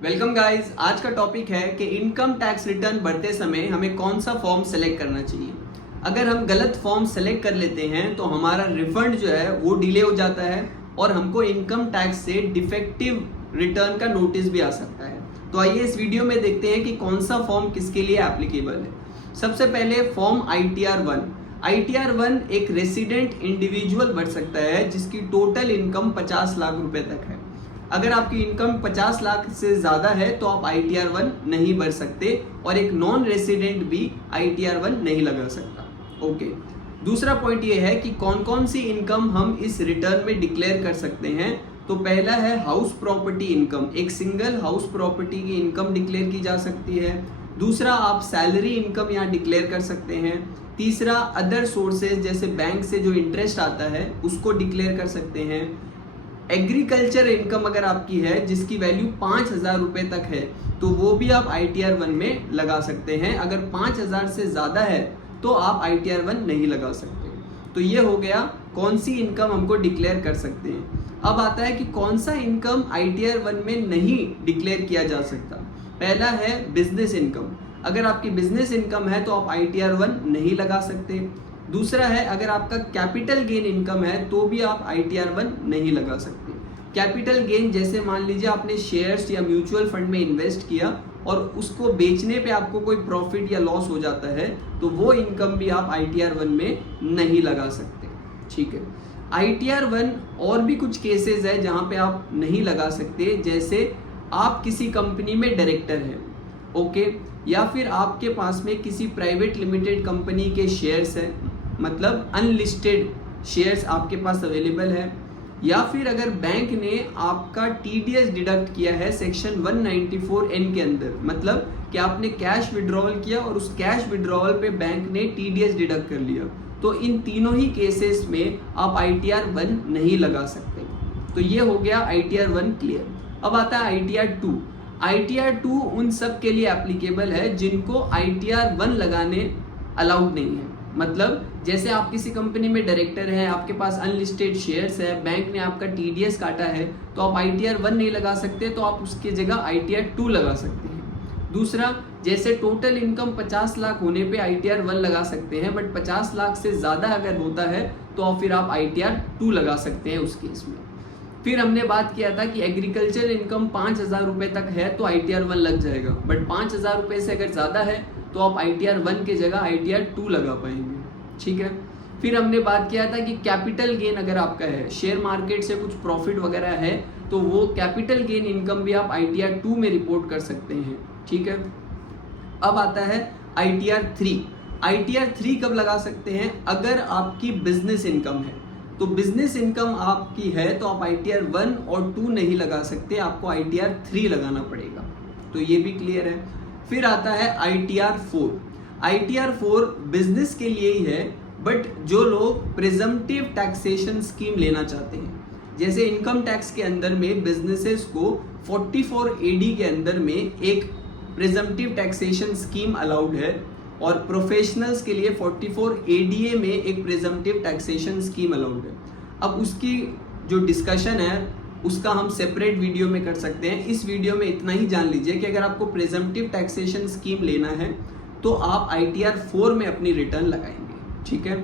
Welcome guys. आज का topic है कि इनकम टैक्स रिटर्न भरते समय हमें कौन सा फॉर्म सेलेक्ट करना चाहिए। अगर हम गलत फॉर्म सेलेक्ट कर लेते हैं तो हमारा रिफंड जो है वो डिले हो जाता है और हमको इनकम टैक्स से डिफेक्टिव रिटर्न का नोटिस भी आ सकता है। तो आइए इस वीडियो में देखते हैं कि कौन सा फॉर्म किसके लिए एप्लीकेबल है। सबसे पहले फॉर्म ITR-1। ITR-1 एक रेसिडेंट इंडिविजुअल भर सकता है जिसकी टोटल इनकम 50 लाख रुपए तक है। अगर आपकी इनकम 50 लाख से ज़्यादा है तो आप ITR-1 नहीं भर सकते और एक नॉन रेसिडेंट भी ITR-1 नहीं लगा सकता। ओके, दूसरा पॉइंट ये है कि कौन कौन सी इनकम हम इस रिटर्न में डिक्लेयर कर सकते हैं। तो पहला है हाउस प्रॉपर्टी इनकम। एक सिंगल हाउस प्रॉपर्टी की इनकम डिक्लेयर की जा सकती है। दूसरा, आप सैलरी इनकम यहाँ डिक्लेयर कर सकते हैं। तीसरा, अदर सोर्सेज जैसे बैंक से जो इंटरेस्ट आता है उसको डिक्लेयर कर सकते हैं। एग्रीकल्चर इनकम अगर आपकी है जिसकी वैल्यू 5,000 रुपए तक है तो वो भी आप ITR-1 में लगा सकते हैं। अगर 5,000 से ज़्यादा है तो आप ITR-1 नहीं लगा सकते। तो ये हो गया कौन सी इनकम हमको डिक्लेयर कर सकते हैं। अब आता है कि कौन सा इनकम ITR-1 में नहीं डिक्लेयर किया जा सकता। पहला है बिजनेस इनकम। अगर आपकी बिजनेस इनकम है तो आप ITR-1 नहीं लगा सकते। दूसरा है, अगर आपका कैपिटल गेन इनकम है तो भी आप ITR-1 नहीं लगा सकते। कैपिटल गेन जैसे मान लीजिए आपने शेयर्स या म्यूचुअल फंड में इन्वेस्ट किया और उसको बेचने पे आपको कोई प्रॉफिट या लॉस हो जाता है तो वो इनकम भी आप ITR-1 में नहीं लगा सकते। ठीक है, ITR-1 और भी कुछ केसेस है जहां पे आप नहीं लगा सकते। जैसे आप किसी कंपनी में डायरेक्टर हैं, ओके, या फिर आपके पास में किसी प्राइवेट लिमिटेड कंपनी के शेयर्स हैं, मतलब अनलिस्टेड शेयर्स आपके पास अवेलेबल है, या फिर अगर बैंक ने आपका TDS डिडक्ट किया है सेक्शन 194N के अंदर, मतलब कि आपने कैश विड्रॉवल किया और उस कैश विड्रॉवल पे बैंक ने TDS डिडक्ट कर लिया, तो इन तीनों ही केसेस में आप ITR-1 नहीं लगा सकते। तो ये हो गया ITR-1 क्लियर। अब आता है ITR-2। ITR-2 उन सब के लिए एप्लीकेबल है जिनको ITR-1 लगाने अलाउड नहीं है। मतलब जैसे आप किसी कंपनी में डायरेक्टर हैं, आपके पास अनलिस्टेड शेयर्स है, बैंक ने आपका TDS काटा है तो आप ITR-1 नहीं लगा सकते, तो आप उसकी जगह ITR-2 लगा सकते हैं। दूसरा, जैसे टोटल इनकम 50 लाख होने पे ITR-1 लगा सकते हैं, बट 50 लाख से ज़्यादा अगर होता है तो फिर आप ITR-2 लगा सकते हैं उस केस में। फिर हमने बात किया था कि एग्रीकल्चर इनकम 5,000 रुपए तक है तो ITR-1 लग जाएगा, बट 5,000 रुपए से अगर ज़्यादा है तो आप ITR-1 की जगह ITR-2 लगा पाएंगे। ठीक है, फिर हमने बात किया था कि कैपिटल गेन अगर आपका है, शेयर मार्केट से कुछ प्रॉफिट वगैरह है, तो वो कैपिटल गेन इनकम भी आप ITR-2 में रिपोर्ट कर सकते हैं। ठीक है, अब आता है ITR-3। ITR-3 कब लगा सकते हैं? अगर आपकी बिजनेस इनकम है, तो बिजनेस इनकम आपकी है तो आप ITR-1 और 2 नहीं लगा सकते, आपको ITR-3 लगाना पड़ेगा। तो ये भी क्लियर है। फिर आता है ITR-4। ITR-4 बिजनेस के लिए ही है, बट जो लोग प्रिजम्पटिव टैक्सेशन स्कीम लेना चाहते हैं, जैसे इनकम टैक्स के अंदर में बिजनेसेस को 44 AD के अंदर में एक प्रिजम्पटिव टैक्सेशन स्कीम अलाउड है और प्रोफेशनल्स के लिए 44 ADA में एक प्रिजम्पटिव टैक्सेशन स्कीम अलाउड है। अब उसकी जो डिस्कशन है उसका हम सेपरेट वीडियो में कर सकते हैं। इस वीडियो में इतना ही जान लीजिए कि अगर आपको प्रिजम्पटिव टैक्सेशन स्कीम लेना है तो आप ITR-4 में अपनी रिटर्न लगाएंगे। ठीक है,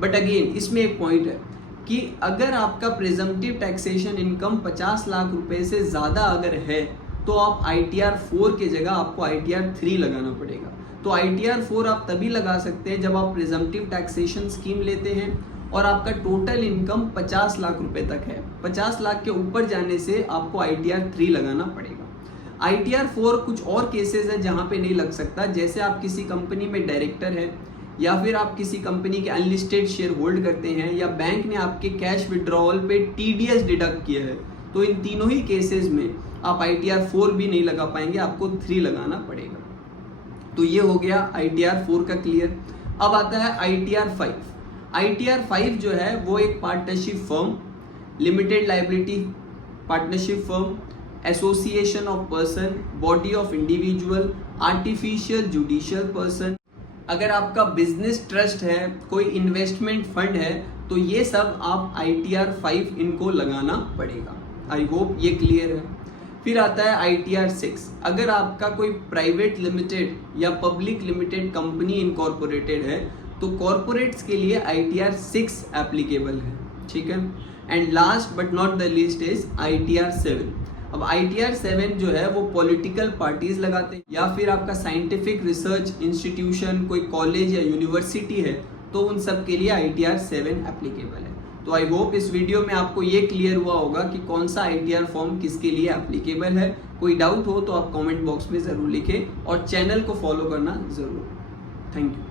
बट अगेन इसमें एक पॉइंट है कि अगर आपका प्रिजम्पटिव टैक्सेशन इनकम 50 लाख रुपए से ज़्यादा अगर है तो आप ITR-4 की जगह आपको ITR-3 लगाना पड़ेगा। तो ITR-4 आप तभी लगा सकते हैं जब आप प्रिजम्पटिव टैक्सेशन स्कीम लेते हैं और आपका टोटल इनकम 50 लाख रुपए तक है। 50 लाख के ऊपर जाने से आपको ITR-3 लगाना पड़ेगा। ITR-4 कुछ और केसेस है जहां पे नहीं लग सकता, जैसे आप किसी कंपनी में डायरेक्टर है, या फिर आप किसी कंपनी के अनलिस्टेड शेयर होल्ड करते हैं, या बैंक ने आपके कैश विड्रॉवल पे TDS डिडक्ट किया है, तो इन तीनों ही केसेस में आप ITR-4 भी नहीं लगा पाएंगे, आपको 3 लगाना पड़ेगा। तो ये हो गया ITR-4 का क्लियर। अब आता है ITR-5। ITR-5 जो है वो एक partnership firm, limited liability partnership firm, association of person, body of individual, artificial judicial person, अगर आपका बिजनेस ट्रस्ट है, कोई इन्वेस्टमेंट फंड है, तो ये सब आप ITR-5 इनको लगाना पड़ेगा। आई होप ये क्लियर है। फिर आता है ITR 6। अगर आपका कोई प्राइवेट लिमिटेड या पब्लिक लिमिटेड कंपनी इनकॉर्पोरेटेड है तो कॉर्पोरेट्स के लिए ITR 6 एप्लीकेबल है, ठीक है। And last but not the least is ITR 7। अब ITR 7 जो है वो पॉलिटिकल पार्टीज लगाते हैं या फिर आपका साइंटिफिक रिसर्च इंस्टीट्यूशन, कोई कॉलेज या यूनिवर्सिटी है तो उन सब के लिए ITR 7 एप्लीकेबल है। तो आई होप इस वीडियो में आपको ये क्लियर हुआ होगा कि कौन सा ITR फॉर्म किसके लिए एप्लीकेबल है। कोई डाउट हो तो आप कमेंट बॉक्स में ज़रूर लिखें और चैनल को फॉलो करना ज़रूर। Thank you.